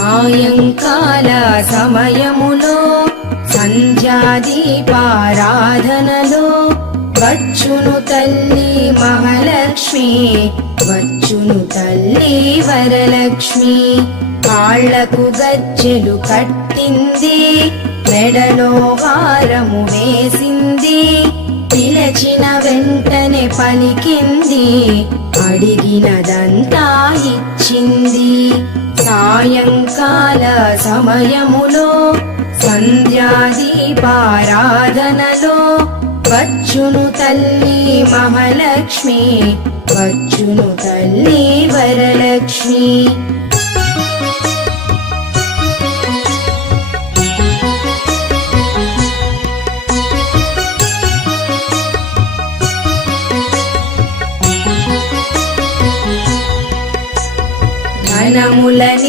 సాయంకాల సమయములో సంధ్యాదీపారాధనలో వచ్చును తల్లి మహాలక్ష్మి, వచ్చును తల్లి వరలక్ష్మి. కాళ్లకు గజ్జెలు కట్టింది, మెడలో హారము వేసింది, పిలచిన వెంటనే పలికింది, అడిగినదంతా ఇచ్చింది. సాయంకాల సమయములో సంధ్యాదీపారాధనలో వచ్చును తల్లి మహాలక్ష్మి, వచ్చును తల్లి వరలక్ష్మి. ధనములని